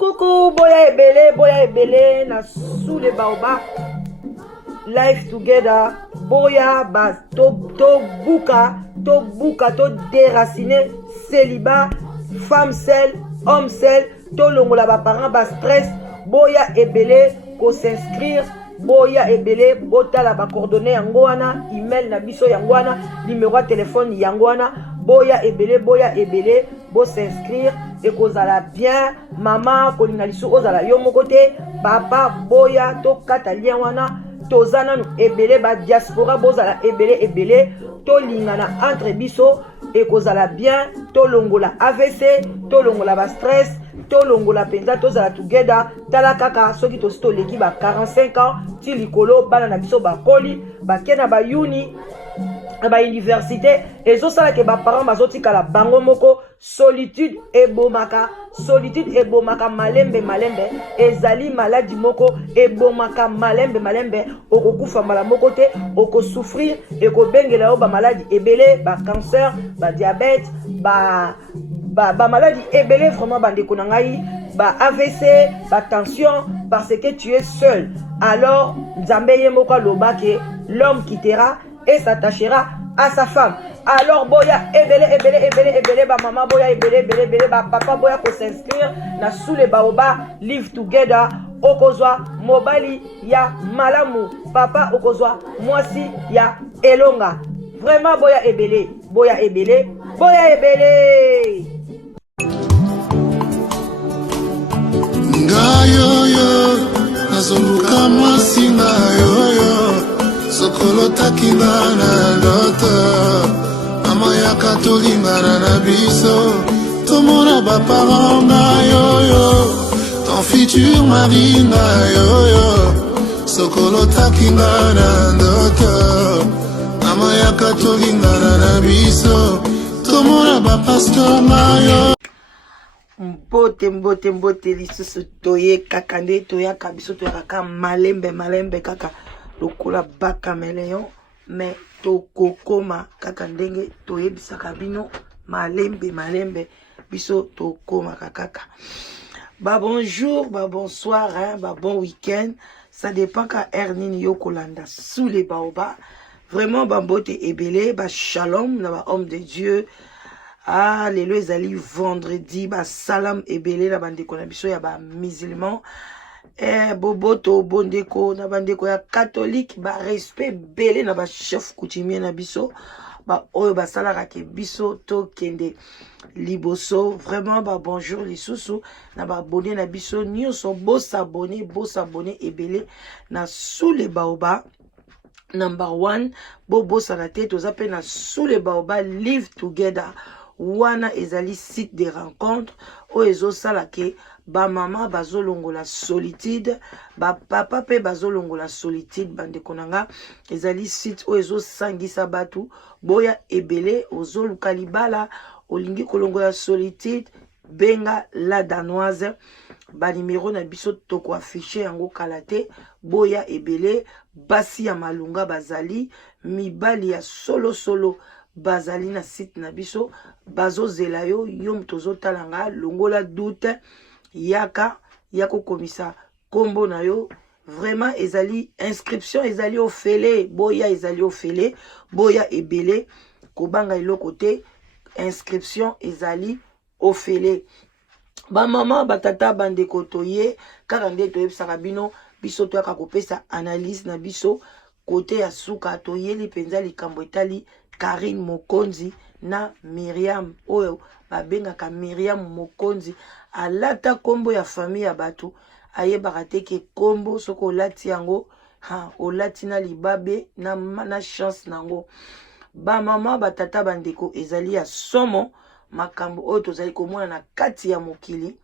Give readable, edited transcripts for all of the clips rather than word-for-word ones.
Coucou, boya ebele na sous les baobab. Life together, boya ba to buka, to déraciner célibat, femme seule, homme seul, to longola ba parents ba stress, boya ebele ko s'inscrire, boya ebele botala ba coordonnées yango wana, email na biso yango wana, numéro de téléphone yango wana, boya ebele bo s'inscrire et kozala bien, maman kolinga lisu ozala yo moko te, papa boya to kata lien wana, tozana nu ebele ba diaspora bozala ebele to lingana entre biso et kozala bien, to longola AVC, to longola ba stress, to longola penza tozala together, tala kaka soki to leki ba 45 ans ti likolo bana na biso ba koli ba kena ba uni ba université ezosala ke ba parents bazotikala bango moko. Solitude ebomaka malembe ezali maladie moko ebomaka malembe okokufa mbala moko te, okosouffrir ekobengela yo ba maladie ebele, ba cancer, ba diabète, ba maladie ebele vraiment bandeko na ngai, ba AVC, ba tension, parce que tu es seul. Alors Nzambe ye moko aloba ke l'homme quittera et s'attachera à sa femme. Alors boya ebele ba maman boya ebele ba papa boya ko s'inscrire na sous les baobab live together, okozwa mobali ya malamu, papa okozwa mwasi ya elonga. Vraiment boya ebele ngayo nazoluka mwasi ngayo sokolo takinga na loto mama ya katolingana na biso tomona baparent na yoyo ton futur mari na yoyo sokolo takinga na ndoto mama ya katolingana na biso tomona bapasteur na yo. Mbote lisusu toye kaka nde toyaka biso toyaka malembe kaka lokola baka meleon, mais tokokoma kaka ndenge toyebisaka bino malembe biso tokoma kaka. Ba bonjour, ba bonsoir, hein, ba bon week-end, ça dépend ka ernini yo kolanda sous les baobab. Vraiment ba mbote ebele, ba shalom na ba homme de Dieu. Ah, lelo ezali vendredi, ba salam ebele na bandeko na biso ya ba musulman. Boboto bondeko na bandeko ya catholique, ba respect belé na ba chef coutumier na biso, ba oyo ba salaka ke biso to kende liboso. Vraiment ba bonjour lisusu na ba abonné na biso nyonso, bo s'abonner ebele na sous les baobab. Number 1 bobo salate toza pe na sous les baobab live together wana ezali site de rencontre o ezo salake ba mama bazolongola solitude, ba papa pe bazolongola solitude. Bandeko nanga ezali site o ezo sangisa batu boya ebele ozoluka libala olingi kolongola solitude, benga la danoise. Ba numéro na biso toko affiché yango kalate boya ebele. Basi ya malunga bazali, mibali ya solo bazali na site na biso, bazo zela yo yom tozo talanga longola doute yako komisa kombo na yo. Vraiment ezali inscription ezali ofele, boya ezali ofele, boya ebele kobanga iloko te, inscription ezali ofele. Ba mama batata bandeko toye kaka nde toyebisaka bino biso toyaka kopesa analyse na biso kote ya suka toyeli penza likambo etali Karine Mokonzi na Myriam oyo babengaka Myriam Mokonzi. Alata kombo ya famille ya bato ayebaka te ke kombo soko olati yango olati na libabe na chance nango. Ba mama batata bandeko ezali ya somo makambo oyo tozali komona na kati ya mokili.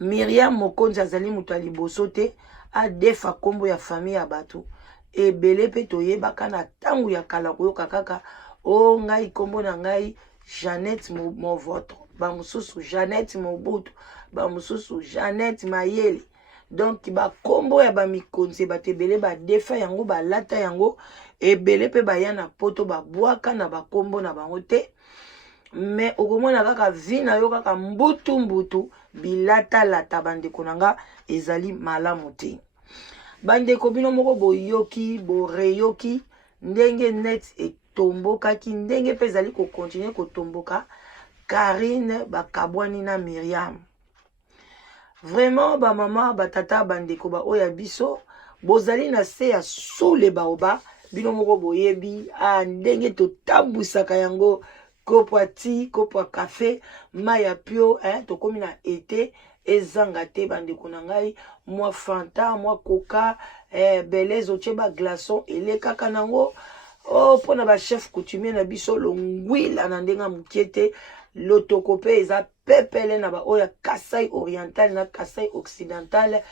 Myriam Mokonzi azali mutu ya liboso te, adefa kombo ya famille ya bato ebele pe toyebaka na tangu ya kala koyoka kaka o ngai kombo na ngai Jeannette Movoto bamususu Jeannette Mobutu, bamususu Jeannette Mayele. Donc ba kombo ya ba mikonzi ba tebele ba defa yango ba lata yango ebele pe ba yana poto ba bwaka na ba kombo na bango te. Mais okomona kaka vina yo kaka mbutu bilata lata bandeko nanga ezali malamu te. Bandeko bino moko boyoki boreyoki ndenge net etombokaki ndenge pe ezali ko continuer ko tomboka Karine bakabwani na Myriam. Vraiment ba mama ba tata bandeko ba oya biso bozali na se ya sule baoba bino moko boyebi ndenge to tambusaka yango kopo ti kopo café maya pio to komi na été ezanga te bandeko na ngai moi Fanta moi Coca Belaise ocheba glaçon ele kaka nango pona ba chef coutumier na biso longwila na ndenga mukete l'autocope eza pepele na ba oya Kasai oriental na Kasai occidental.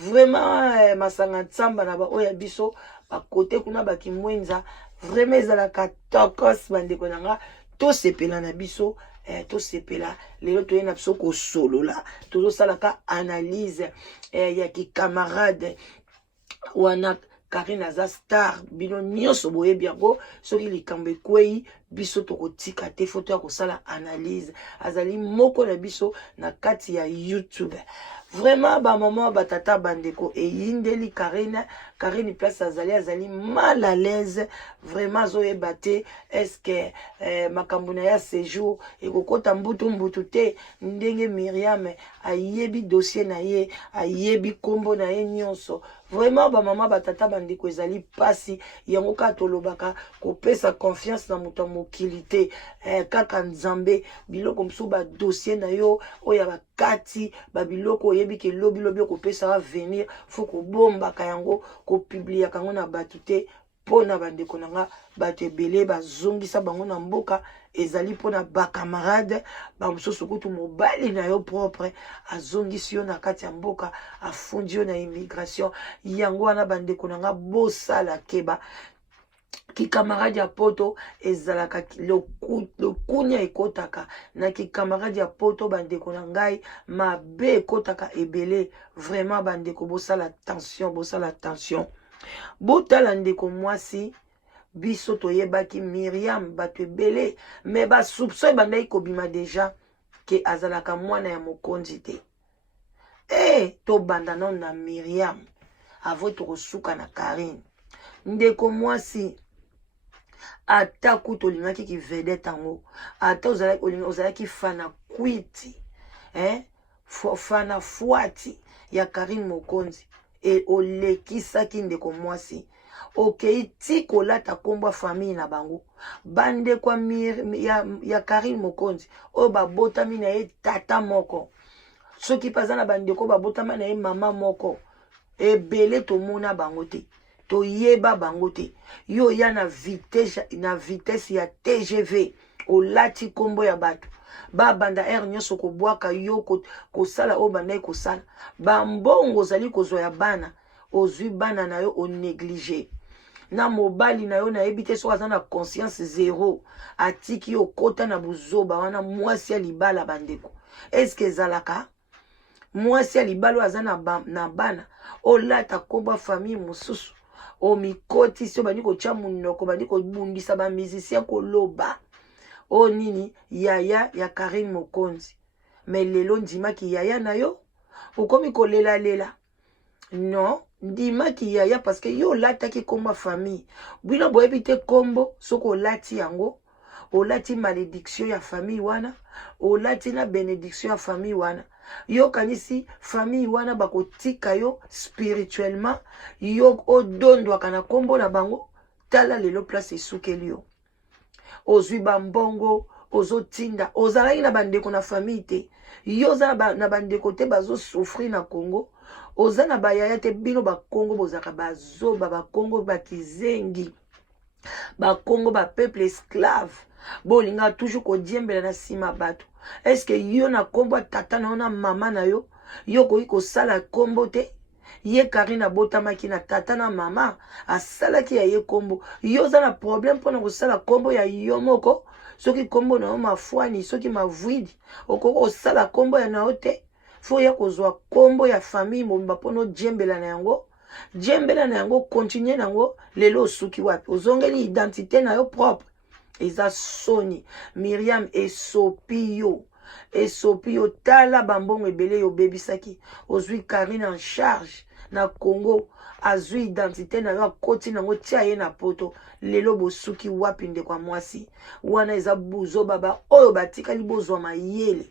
Vraiment masanga tsamba na ba oya biso ba côté kuna ba kimwenza vraiment ezalaka tokos bandeko nanga to sepela na biso to sepela lelo to yena biso ko solola to salaka analyse ya ki camarade wana Karine aza star bino nyonso boyebi yango soki likambo ekwei biso tokotika te foto ya kosala analyse azali moko na biso na kati ya YouTube. Vraiment ba maman ba tata bandeko eyindeli Karine place azali mal à l'aise vraiment zoyeba te est-ce que makambo na ya séjour ekokota mbutu te ndenge Myriam ayebi dossier na ye ayebi kombo na ye nyonso. Vraiment ba maman ba tata bandeko ezali pasi yango ka tolobaka kopesa confiance na muto mokilité kaka nzambe biloko msu ba dossier na yo oya ba kati ba biloko oyebi ke lobi kopesa va venir faut ko bomba ka yango ko publier kango na batute pona bandeko nanga bato ebele bazongisa bango na mboka ezali pona ba camarade ba mususu kutu mobali na yo propre azongisi yo na kati ya mboka afundi yo na immigration yango wana bandeko nanga bosala keba ki camarade ya poto ezalaka lokunya ekotaka na ki camarade ya poto bandeko na ngai mabe ekotaka ebele. Vraiment bandeko bosala attention botala ndeko mwasi biso toyebaki Myriam bato ebele mais ba soupçon bandai kobima déjà ke azalaka mwana ya mokonzi te to banda non na Myriam avo tokosuka na Karine ndeko mwasi ata kuto lingaki ki vedette tango ata ozalaki fana kwiti fana fuati ya Karine mokonzi e olekisaki ndeko mwasi okei ti kolata komba famille na bango bande kwa ya Karine mokonzi o babotami na ye tata moko soki paza na bandeko babotama na ye mama moko ebele tomona bango te toyeba bango te yo ya na vitesse ya TGV olati kombo ya bato babanda air nyonso kobwaka yo kosala o bandai kosala bambongo ozali kozwa ya bana ozwi bana na yo onéglige na mobali na yo nayebi te soki aza na conscience zéro atiki yo kota na buzoba wana mwasi ya libala bandeko eske ezalaka mwasi ya libala aza na bana olata komba famille mosusu omikoti sio bandi kotia munoko bandi kobundisa ba musicien koloba o nini yaya ya Karine mokonzi mais lelo ndimaki yaya na yo ukomi kolela non ndimaki yaya parce que yo lataki komba famille bino boyebi te kombo soko olati yango olati malédiction ya famille wana olati na bénédiction ya famille wana yo kanisi famille wana bakotika yo spirituellement yo odondwaka na kombo na bango tala lelo place esukeli yo ozwi bambongo ozotinda ozalaki na bandeko na famille te yo oza na bandeko te bazosouffrir na Congo oza na bayaya te bino bakongo bozalaka bazoba bakongo bakizengi bakongo bapeuple esclave bolinga toujours kodiembela na nsima bato. Est-ce que yo na kombo tata na yo na mama na yo yo koki kosala kombo te ye Karine abotamaki na tata na mama asalaki ya ye kombo yo oza na problème mpona kosala kombo ya yo moko soki kombo na yo mafwani soki mavwidi okoki kosala kombo ya na yo te fo ya kozwa kombo ya famille mobimba mpo nojembela na yango jembela na yango continue na yango lelo osuki wapi ozongeli identité na yo propre eza soni Miriam esopi yo tala bambongo ebele yo bebisaki ozwi Karine en charge na Congo azwi identité na yo akoti nango tia ye na poto lelo bosuki wapi ndeko mwasi wana eza buzo baba oyo batikali bozwa mayele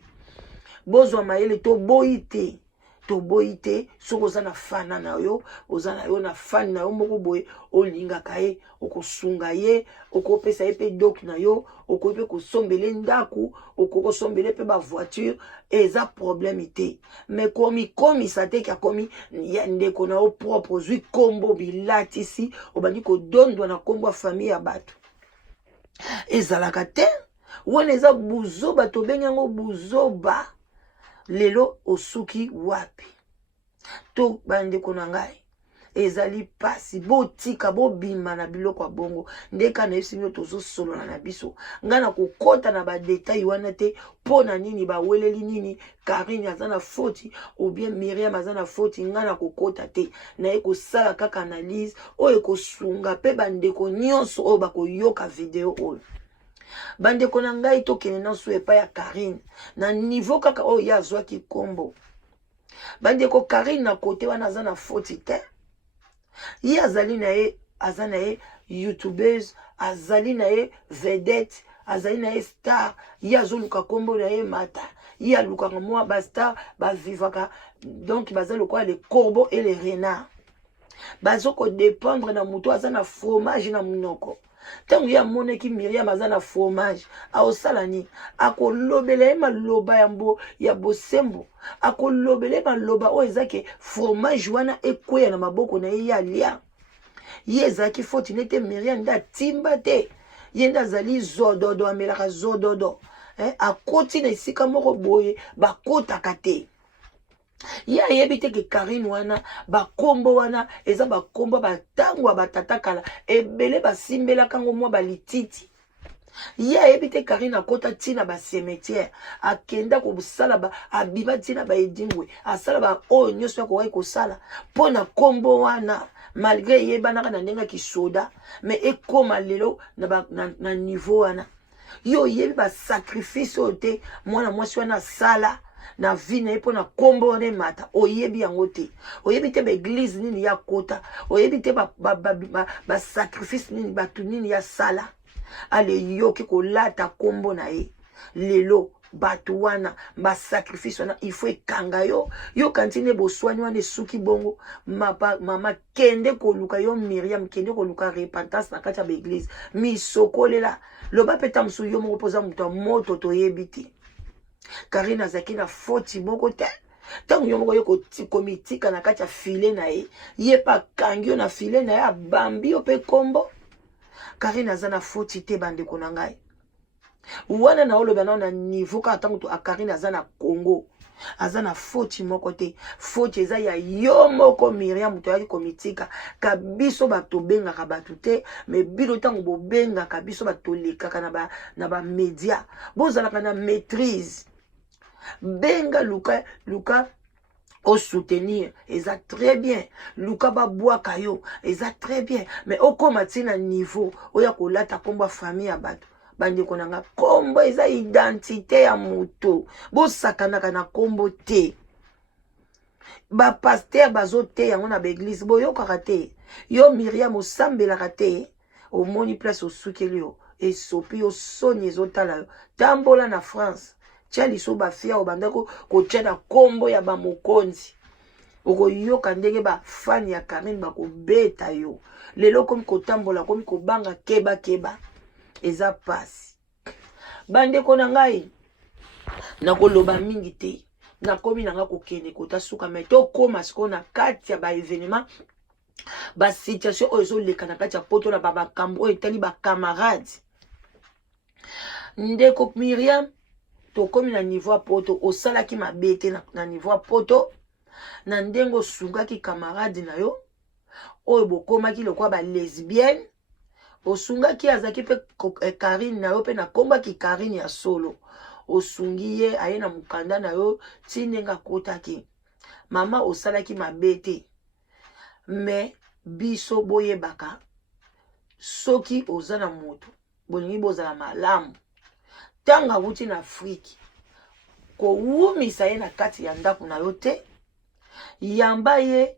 toboyi te soki oza na fana na yo oza na yo na fani na yo moko boye olingaka ye okosunga ye okopesa ye mpe dok na yo okoki mpe kosombele ndaku okoki kosombele mpe bavoiture eza problème te me komikomisa te kia komi ya ndeko na yo propre ozwi kombo bilatisi obandi kodondwa na kombo ya famille ya bato ezalaka te wana eza buzoba tobengi yango buzoba lelo osuki wapi to bandeko na ngai ezali pasi botika bobima na biloko ya bongo ndeka na yebisi bino tozosolola na biso nga na kokota na badetail wana te mpo na nini baweleli nini Karine aza na foti ou bien Miriam aza na foti nga na kokota te naye kosala kaka analyse oyo ekosunga mpe bandeko nyonso oyo bakoyoka video oyo bandeko na ngai tokende nanso epai ya Karine na niveau kaka oyo ye azwaki kombo bandeko Karine na kote wana aza na foti te ye azali na ye aza na ye youtubeuse azali na ye vedette azali na ye star ye azoluka kombo na ye mata ye alukaka mwa bastar bavivaka donc baza lokola le corbeau et le renard bazokodépendre na moto aza na fromage na munoko ntango ye amonaki Miriam aza na fromage aosala nini akolobela ye maloba ya bosembo akolobela ye maloba oyo ezaki fromage wana ekweya na maboko na ye alia ye ezalaki foti nete Miriam nde atimba te ye nde azali zododo amelaka zododo akoti na esika moko boye bakotaka te ye ayebi te ke Karine wana bakombo wana eza bakombo batango ya batata kala ebele basimbelaka ngo mwa balititi ye ayebi te Karine akota ntina basemetiere akenda kosala abima ntina baedingwe asala oyo nyonso akokaki kosala mpo na kombo wana malgré yebanaka na ndenge kisoda me ekoma lelo na niveau wana yo oyebi basacrifice oyo te mwana mwasi wana asala na vie na ye mpo na kombo wana emata oyebi yango te oyebi te baeglise nini ya kota oyebi te basacrifice nini bato nini ya sala ale yoki kolata kombo na ye lelo bato wana basacrifice wana il faut ekanga yo kantine boswani wana esuki bongo mama kende koluka yo Miriam kende koluka repentance na kati ya baeglise misokolela loba peta mosu yo moko poza moto ya moto toyebi te Karine azaki na foti moko te ntango yo moko yo komitika na kati ya file na ye ye pa kangi yo na file na ye abambi yo mpe kombo Karine aza na foti te bandeko na ngai wana na oloba nao na niveau kaka ntango Karine aza na Congo aza na foti moko te foti eza ya yo moko Miriam toyaki komitika kabiso bato bengaka bato te me bino ntango bobengaka biso bato lekaka na bamedia bozalaka na maîtrise benga luka au soutenir eza très bien luka babwaka yo eza très bien mais okoma ntina niveau oya kolata kombo ya famille ya bato bandeko na nga kombo eza identité ya moto bosakanaka na kombo te bapaster bazote yango na baeglise boyokaka te yo Miriam osambelaka te omoni place osukeli yo esopi osoni ezotala yo tambola na France tia liso bafia obandako kotia na kombo ya bamokonzi okoyoka ndenge bafani ya Karine bakobeta yo lelo komi kotambola komi kobanga keba eza pasi bandeko na ngai nakoloba mingi te nakomi nanga kokende kota suka me tokoma sikoyo na kati ya baevenema basituation oyo ezoleka na kati ya poto na bakambo oyo etali bakamarade ndeko Miriam tokomi na niveau ya poto osalaki mabe te na niveau ya poto na ndenge osungaki camarade na yo oyo bokomaki lokola ba lesbienne osungaki azaki pe Karine na yo pe na komba ki Karine ya solo osungi ye aye na mukanda na yo tinenga kotaki mama osalaki mabe te me biso boyebaka soki oza na moto bolingi bozala malamu tanga wuti na Afrique kowumisa ye na kati ya ndako na yo te yamba ye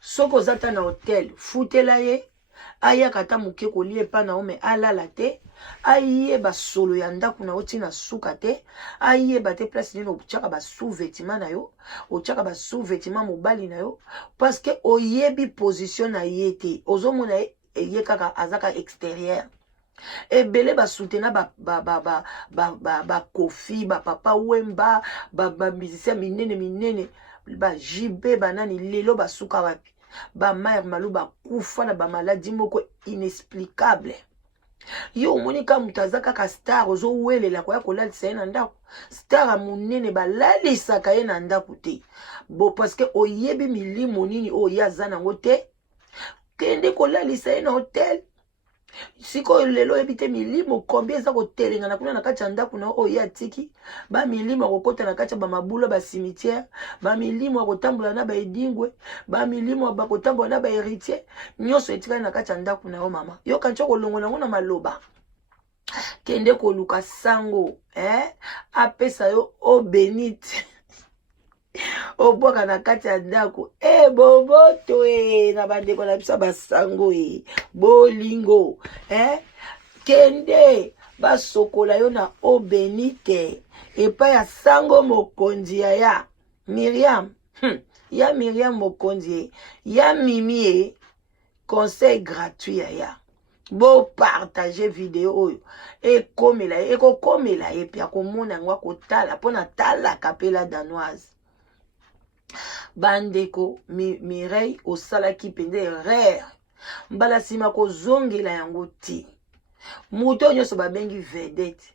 soki oza ta na hotel futela ye ayaka ta moke kolia epa na yo me alala te ayeba solo ya ndako na yo ntina suka te ayeba te place nini otiaka basous-vêtement na yo otiaka basous-vêtement mobali na yo parce que oyebi position na ye te ozomona ye kaka azaka extérieur ebele basutena bakofi bapapa wemba bamisicien minene bajibe banani lelo basuka wapi bamare malu bakufa na bamaladi moko inexplicable yo omoni ka moto aza kaka star ozowelela koya kolalisa ye na ndako star monene balalisaka ye na ndako te bo parce que oyebi milimo nini oyo ye aza nango te kende kolalisa ye na hotel sikoyo lelo oyebi te milimo combien eza kotelengana kuna na kati ya ndako na oyo ye atiki bamilimo akokota na kati ya bamabula basimitiere bamilimo akotambola na baedingwe bamilimo bakotambola na baheritier nyonso etikali na kati ya ndako na yo mama yoka nti okolongo nango na maloba kende koluka sango apesa yo obenite obwaka na kati ya ndako boboto na bandeko na biso basango bolingo kende basokola yo na obenite epai ya sango mokonzi ya Miriam ya Miriam mokonzi ya mimi conseil gratuit ya bo partager vidéo oyo ekokomela ye pia komona yango akotala mpona talaka pe la danoise bandeko Mireille osalaki mpenza erreur mbala nsima kozongela yango ti moto nyonso babengi vedette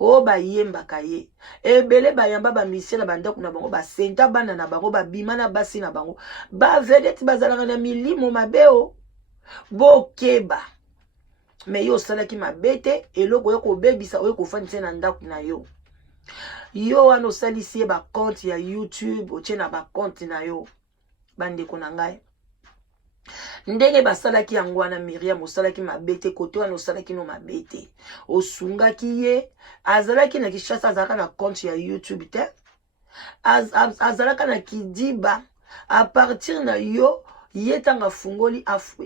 oyo bayembaka ye ebele bayamba bamisie na bandako na bango basenta bana na bango babima na basi na bango bavedette bazalaka na milimo mabe o bokeba me yo osalaki mabe te eloko oyo kobebisa oyo kofandisa na ndako na yo yo wana osalisi ye bakonte ya YouTube otie na bakonte na yo bandeko na ngai ndenge basalaki yango wana Miriam osalaki mabe te kote wana osalaki no mabe te osungaki ye azalaki na Kinshasa azalaka na konte ya YouTube te azalaka na Kidiba a partir na yo ye tanga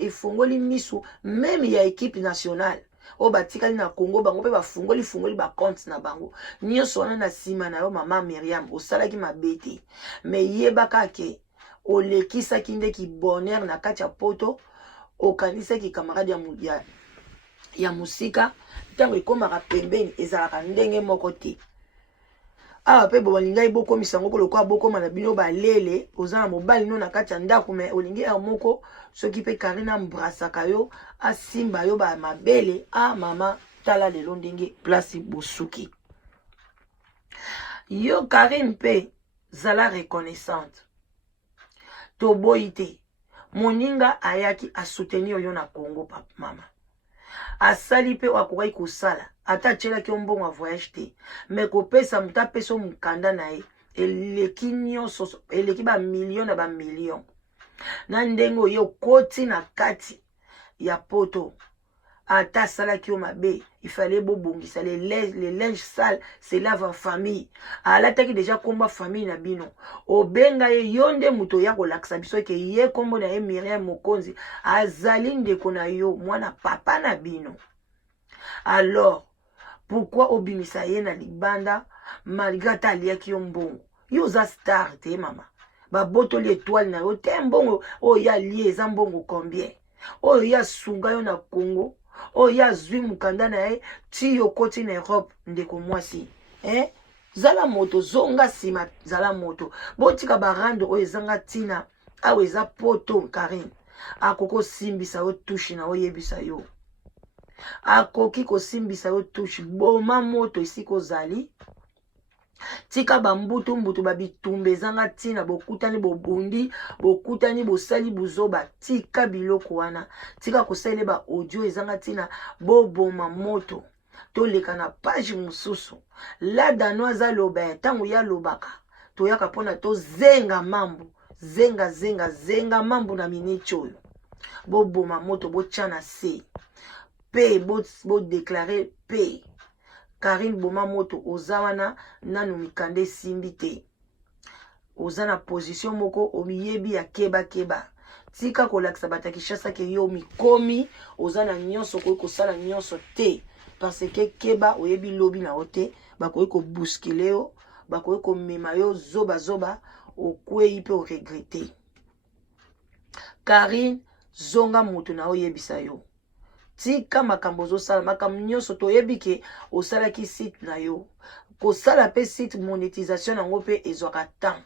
efungoli misu meme ya équipe nationale o batikali na Congo bango pe bafungoli ba compte na bango nyonso wana na nsima na yo mama Miriam osalaki mabe te me yebaka ke olekisaki ndeki bonheur na kati ya poto okanisaki camarade ya musika ntango ekomaka pembeni ezalaka ndenge moko te awa pe bobalingai bokomisa yango kolokwa bokoma na bino balele oza na mobali no na kati ya ndako me olingi ya moko soki pe Karine ambrasaka yo asimba yo bamabele mama tala lelo ndenge place bosuki yo Karine pe zala reconnaissante toboyi te moninga ayaki asoutenir yo na Congo papa mama asali pe akokai kosala ata atielaki yo mbongo ya voyage te me kopesa moto apesa yo mokanda na ye eleki nyonso eleki bamilio na bamilio na ndenge oyo okoti na kati ya poto ata asalaki yo mabe ifale bobongisa le linge sale se lave en famille alataki deja komba famille na bino obenga ye yo nde moto ya kolakisa biso ke ye kombo na ye Miriam mokonzi azali ndeko na yo mwana papa na bino alors pourquoi obimisa ye na libanda malgré ata aliaki yo mbongo yo oza star te mama babotoli étoile na yo te mbongo oyo ya lie eza mbongo combien oyo ya sunga yo na Congo oyo ya zwi mukanda na ye ti yo koti na Europe ndeko mwasi zala moto zonga nsima zala moto botika barando oyo ezanga ntina awa eza poto Karine akoki kosimbisa yo tushe na oyebisa yo akoki kosimbisa yo tushe boma moto esika ozali tika bambutu mbutu babitumba ezanga tina bokutani bobundi bokutani bosali buzoba tika biloko wana tika kosalela ba audio ezanga tina boboma moto toleka na page mususu la danoise aloba ntango ya lobaka toyaka mpona tozenga mambo zenga mambo na miniti oyo boboma moto botya na se pe bodeklare pe Karine boma moto oza wana nanu mikande simbi te oza na position moko omiyebi ya keba tika kolakisa batakishasa ke yo mikomi oza na nyonso koyi kosala nyonso te parce que keba oyebi lobi na ote bakoyi kobuskile yo bakoyi komema yo zoba okweyi pe oregrete Karine zonga moto na oyebisa yo tika makambo ozosala makambo nyonso toyebi ke osalaki site na yo kosala pe site monétisation nango pe ezwaka temps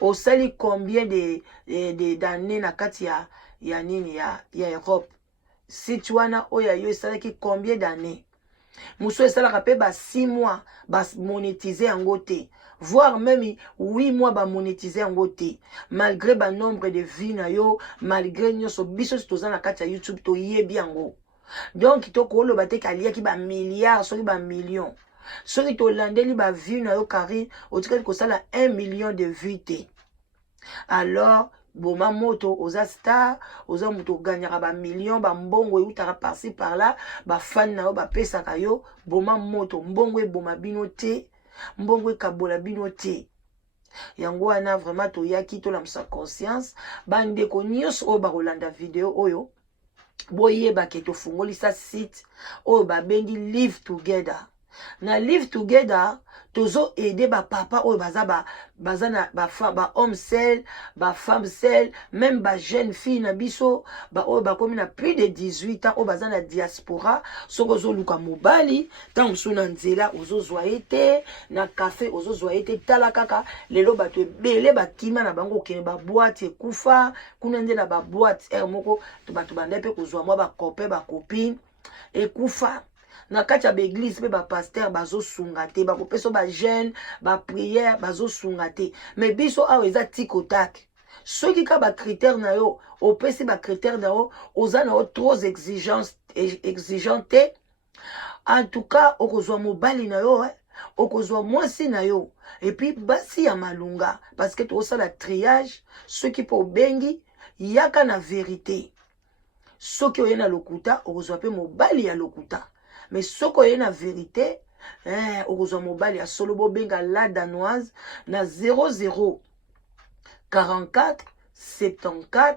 osali combien d'années na kati ya nini ya Europe site wana oyo yo esalaki combien d'années muso esalaka pe ba 6 mois ba monétiser yango te voire même 8 mois ba monétiser yango te malgré ba nombre de vues na yo malgré nyonso biso toza na kati ya YouTube to yebi yango donc to ko loba te kaliaki ba milliards soki ba millions soki to landeli ba vues na yo Karine otikali kosala 1 million de vues te alors boma moto oza star oza moto ganyaka ba millions ba mbongo eutaka par-ci par-là ba fan na yo ba pesaka yo boma moto mbongo eboma bino te mbongo ekabola bino te yango wana vraiment toyaki tolamusa conscience bandeko nyonso oyo bakolanda video oyo boyeba ke tofungolisa site oyo babengi Live Together na Live Together tozo aider ba papa oyo baza na ba homme seul ba femme seule même ba jeune fille na biso ba oyo bakomi na plus de 18 ans oyo baza na diaspora soko ozoluka mobali ntango so na nzela ozozwa ete na café ozozwa ete tala kaka lelo bato ebele bakima na bango okende ba boîte ekufa kuna nde na ba boîte moko bato banda pe kozwa mwa ba copain ba copine ekufa na kati ya l'église pe ba pasteur bazo sunga te ba kopeso ba jeune ba prière bazo sunga te mais biso awa eza tikotak soki ka ba critère na yo opesi ba critère na yo oza na yo trop exigeante en tout cas okozwa mobali na yo okozwa mwasi na yo et puis basi ya malunga parce que to osala triage soki po bengi yaka na vérité soki oye na lokuta okozwa pe mobali ya lokuta mais soko ye na vérité okozwa mobali ya solo bobenga la danoise na 00 44 74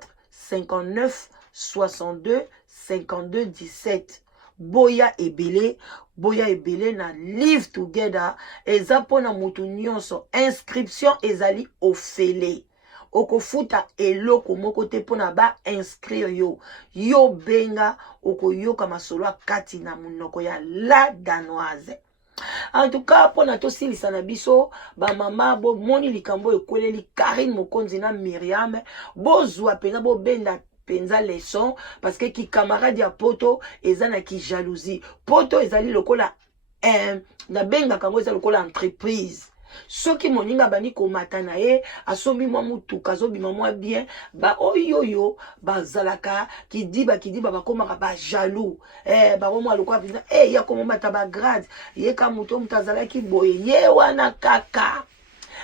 59 62 52 17 boya ebele na Live Together eza pona mutu nyonso inscription ezali ofele okofuta eloko moko te pona ba inscrire yo benga okoyoka masolo akati na munoko ya la danoise en tout cas pona to silisa na biso ba mama bo moni likambo ekweleli Karine Mokonzi na Myriam bozwa pena bo benda penza leçon parce que ki camarade ya poto ezana ki jalousie poto ezali lokola na benga kango ezali lokola entreprise soki moninga bani komata na ye asombi mwa mutuka azobima mwa bien ba oyoyo bazalaka kidiba bakomaka ba jaloux bakomwa lokola pina ya komomata ba grade ye ka muto azalaki boye ye wana kaka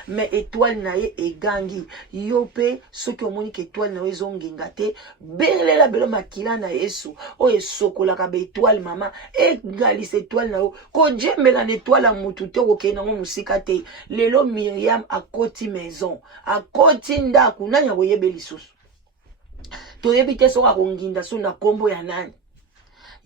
mais étoile na ye egangi yo pe soki omoni ke étoile na ye ezongenga te belela belo makila na Yesu oyo esokolaka ba étoile mama egalisa étoile na yo kojembela na étoile ya mutu te okokende nango musika te lelo Myriam akoti maison akoti ndako nani akoyebe lisusu toyebi te soki akonginda so na kombo ya nani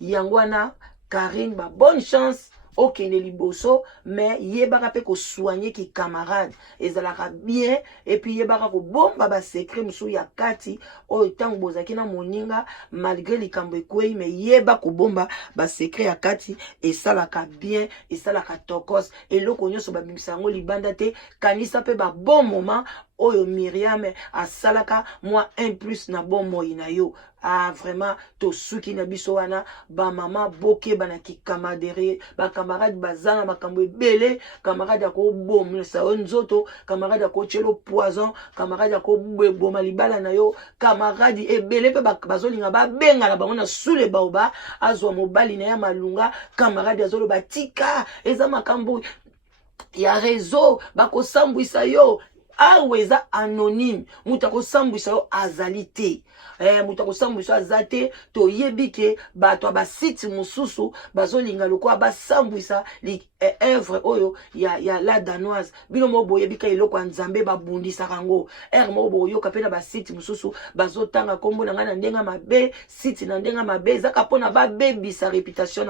yango wana Karine ba bonne chance okende liboso mais yebaka pe ko soigner ki camarade ezalaka bien et puis yebaka ko bomba ba secret musu ya kati o tango bozaki na moninga malgré likambo ekwei mais yeba ko bomba ba secret ya kati esalaka bien esalaka tokos eloko nyonso babimisa yango libanda te kanisa pe ba bon moment oyo Myriam asalaka moi 1 plus na bombo ina yo. Ah vraiment to suki na biso wana ba mama boke bana ki camarade ba camarade bazana makambo ebele camarade ko bom sa nzoto camarade ko chelo poison camarade ko boma libala na yo camarade ebele pe bazolinga ba benga na bango na sule baoba azwa mobali na ya malunga camarade azolo batika eza makambo ya réseau bako sambwisa yo aweza anonyme mutako sambwisa yo azalite mutako sambwisa azate to yebike bato ba site mususu bazolinga lokwa ba sambwisa li œuvre oyo ya la danoise bino mo boyebika eloko nzambe babundisa kango mo boyo kapena ba site mususu bazotanga kombo na ngana ndenga mabe site na ndenga mabe zaka pona ba bebisa réputation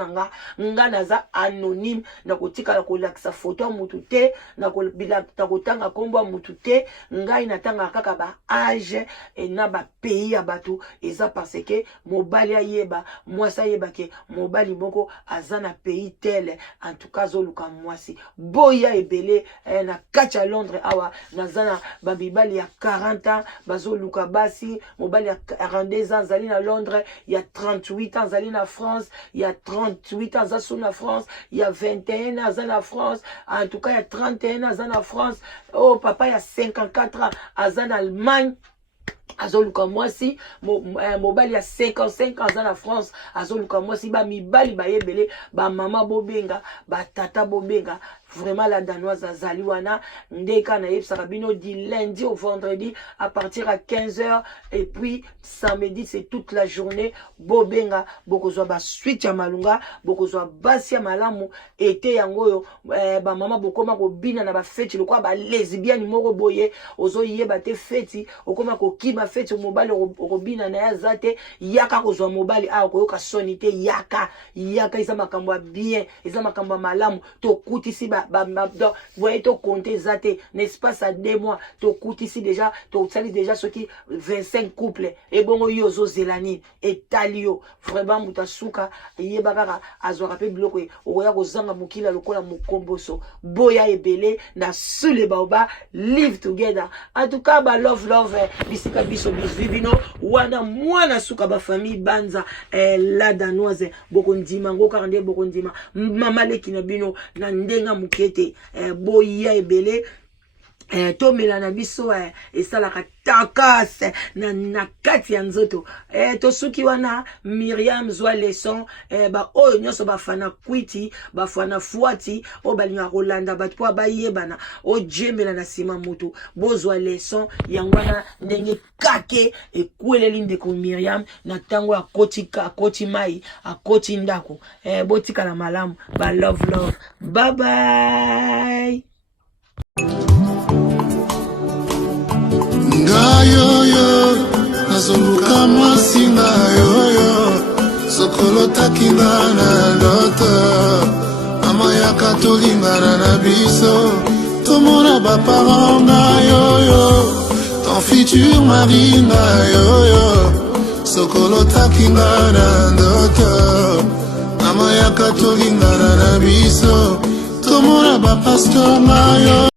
nga naza anonyme na kotika la kolakisa photo mutu te na kolabila takotanga kombo mutu te ngai natanga kaka ba âge et na ba pays ya batu eza parce que mobali ayeba mwasa yeba ke mobali moko azana pays tel en tout cas zoluka mwasi boya ebele na kati ya Londres awa nazana babibali ya 40 ans bazoluka basi mobali ya 42 ans zali na Londres ya 38 ans zali na France ya 38 ans zasu na France ya 21 ans zali na France en tout cas ya 31 ans zali na France oh papa ya 54 ans azana Allemagne azoluka mwasi mobali ya 55 ans na France azoluka mwasi ba mibali ba yebele ba mama bobenga ba tata bobenga vraiment la danoise azali wana ndeka na yebsaka bino du lundi au vendredi à partir à 15h et puis samedi c'est toute la journée bobenga bokozwa ba suite ya malunga bokozwa basi ya malamu ete yangoyo ba mama bokoma ko bina na ba fête lokwa ba lesbienne moko boye ozo yeba te fête okoma ko kiba fête mobali okobina na ya zate yaka kozwa mobali a koyoka sonité yaka isa makambo bien isa makambo malamu to kutisi voyez to compter zate n'est-ce pas ça 2 mois to kutisi déjà to sali déjà ceux qui 25 couples et bongo yozo zelani et talio vraiment mutasuka yebaka azwaka pe biloko oya kozanga mukila lokola mukomboso boya ebele na sule baoba live together en tout cas ba love bisika biso bisvibino wana mwana suka ba famille banza la danoise bokondima ngoka ndé bokondima mama leki na bino na ndenga mukete boya ebele to melana biso esalaka takase na kati ya nzoto to suki wana Myriam zwa leçon ba oyo nyoso bafana kwiti bafana fuati o balinga kolanda batu po bayebana o jemela na sima mutu bozwa leçon yangwana ndenge kake ekweleli ndeko Myriam na tango akoti mai akoti ndako botika na malamu ba love bye bye. Ngayoyo nazoluka mwasi ngayoyo sokolo takinga na ndoto mama yaka tolingana na biso tomona baparent ngayoyo ton futur mari ngayoyo sokolo takinga na ndoto mama yaka tolingana na biso tomona bapasteur ngayoyo